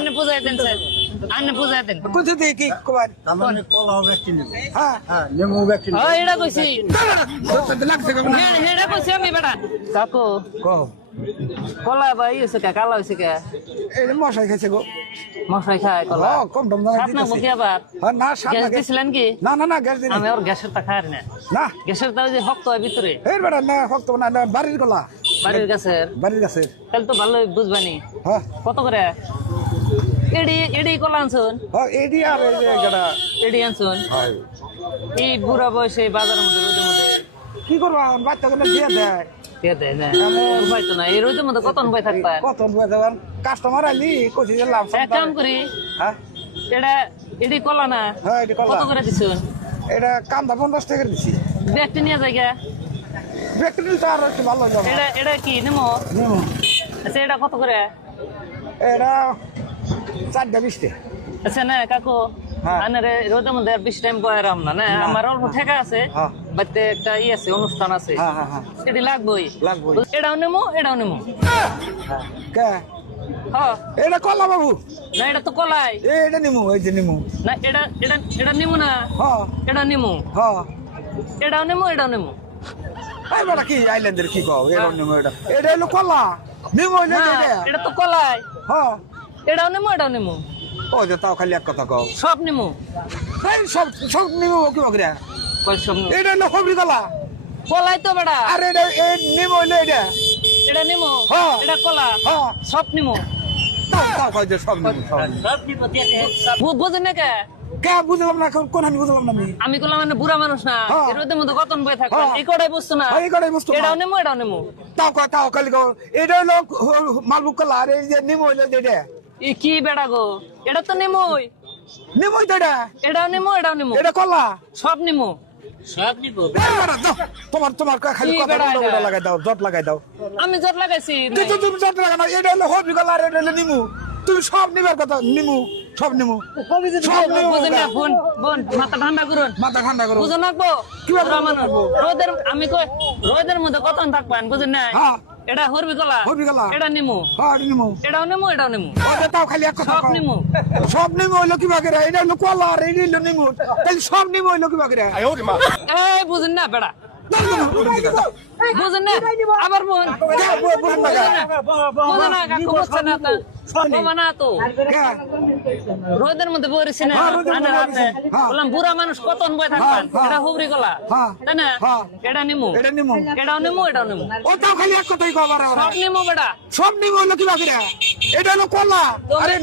আন্নে বুঝাই দেন স্যার আন্নে বুঝাই দেন কোথা থেকে কি কবার মানে কলা ব্যক্তি নেব হ্যাঁ হ্যাঁ নেমু ব্যক্তি ও এটা কইছি লাগছে কেমন হেডা কইছি আমি বেটা কাকু কো কলা ভাই হইছে কে কালা হইছে কে এই মশাই খাইছে গো মশাই খায় কলা ও কম দম দাম সাত না মুখে আবার হ্যাঁ না সাত গ্যাস লাগে দিছিলেন কি না না না গ্যাস দিন আমি ওর গ্যাসের টা খাই না না গ্যাসের টা ওই যে শক্ত হয় ভিতরে এই বেটা না হক্ত না না বাড়ির গলা বাড়ির গ্যাসের বাড়ির গাছের তাহলে তো ভালোই বুঝবানি হ্যাঁ কত করে এডি এডি কলা আনছুন হ্যাঁ এডি আর এই যে গড়া এডি আনছুন হয় এই বুড়া বয়সে বাজারের মধ্যে রোদের মধ্যে কি করবা বাচ্চা কোনো দিয়ে দেয় দিয়ে দেয় না উপায় তো না এই রোদের মধ্যে কত উপায় থাকবা কত বুয়া দেবেন কাস্টমার আইলি কইছি যে লাভ এক কাম করি হ্যাঁ এটা এডি কলা না হ্যাঁ এডি কলা কত করে দিছুন এটা কান্দা 50 টাকা দিছি ব্যাগটি নিয়ে যাই গা ব্যক্তি তো আর একটু ভালো যাবে এটা এটা কি নেমো আচ্ছা এটা কত করে এটা 420 টাকা আচ্ছা না কাকু হ্যাঁ। আনারে রোদের মধ্যে আর বেশি টাইম বয়ারাম না না আমার অল্প ঠেকা আছে হ্যাঁ। বাড়িতে একটা ই আছে অনুষ্ঠান আছে হ্যাঁ হ্যাঁ হ্যাঁ এটি লাগবেই লাগবেই। এটাও নেমো এটাও নেমো কে হ্যাঁ এটা কলা বাবু না এটা তো কলাই এটা নিমু এই যে নিমু না এটা এটা এটা নেমো না হ্যাঁ এটা নেমো হ্যাঁ এটাও নেমো এটাও নেমো এই বেটা কি আইল্যান্ডের কি কও এটা নিমু এটা হলো কলা নিমু না না এটা এটা তো কলাই হ্যাঁ এটাও নেমো এটাও নেমো ও যে তাও খালি এক কথা কও সব নেমো এই সব সব নিমু কি বকরে কই সব নেমো। এটা হলো খবরি কলা কলাই তো বেটা আর এটা এই নিমু হলো এটা এটা নেমো হ্যাঁ। এটা কলা হ্যাঁ সব নেমো তাও তাও কই যে সব নিমু সব বুঝেন না কে কে বুঝলাম না কোন আমি বুঝলাম না আমি বললাম মানে বুড়া মানুষ না হ্যাঁ। এর ওদের মধ্যে কতন বই থাকবেন হ্যাঁ। এই কটাই বুঝতো না এই কটাই বুঝতো না। এটাও নেমো এটাও নেমো তাও খালি কও এটা হলো মালবুক কলা আর এই যে নিমু হলো এটা ই কি বেড়া গো এটা তো নেমোই নিমুই তো এটা এটাও নেমো এটাও নেমো এটা কলা সব নেমো এই বেটা, দাও। তোমার খালি কি কথা বেটা উল্টো এটা? উল্টো লাগাই দাও জট লাগাই দাও আমি জট লাগাইছি কিন্তু তুমি জট লাগাও না এটা হলো হবি কলা আর এটা হলো নিমু তুমি সব নিবার কথা নিমু সব নিমু সব নিমু বুঝেন না বোন বোন মাথা ঠান্ডা করুন মাথা ঠান্ডা করো বুঝে নাকবো কিভাবে বুড়া মানুষ বুঝবো? রোদের আমি কই রোদের মধ্যে কতন থাকবেন বুঝেন না হ্যাঁ এটা হরবি কলা হরবি কলা। এটা নেমো হ্যাঁ এটা নিমু এটাও নেমো এটাও নেমো ওটা তাও খালি এক কথা সব কও। নিমু সব নিমু হইলো কি বাগেরা এটা হলো কলা আর এটা হলো নিমু তাহলে সব নিমু হইলো কি বাগেরা এই বুঝেন না বেড়া বুঝেন না আবার বোন বুঝেন না কাকু বুঝছে না তো বাবা না তো রোদের মধ্যে বইরেছি না হ্যাঁ, রোদের মধ্যে আনার হাতে বইরেছি। হ্যাঁ। বললাম বুড়া মানুষ কতন বই থাকবেন হ্যাঁ। এটা হুবরি গলা হ্যাঁ। তাই না হ্যাঁ। এটা নিমু এটা নিমু এটাও নিমু এটাও নিমু ও তাও খালি এক কথাই কও বারে সব নিমু বেড়া সব নিমু হইলো কি বাগেরা এটা হলো কলা আরে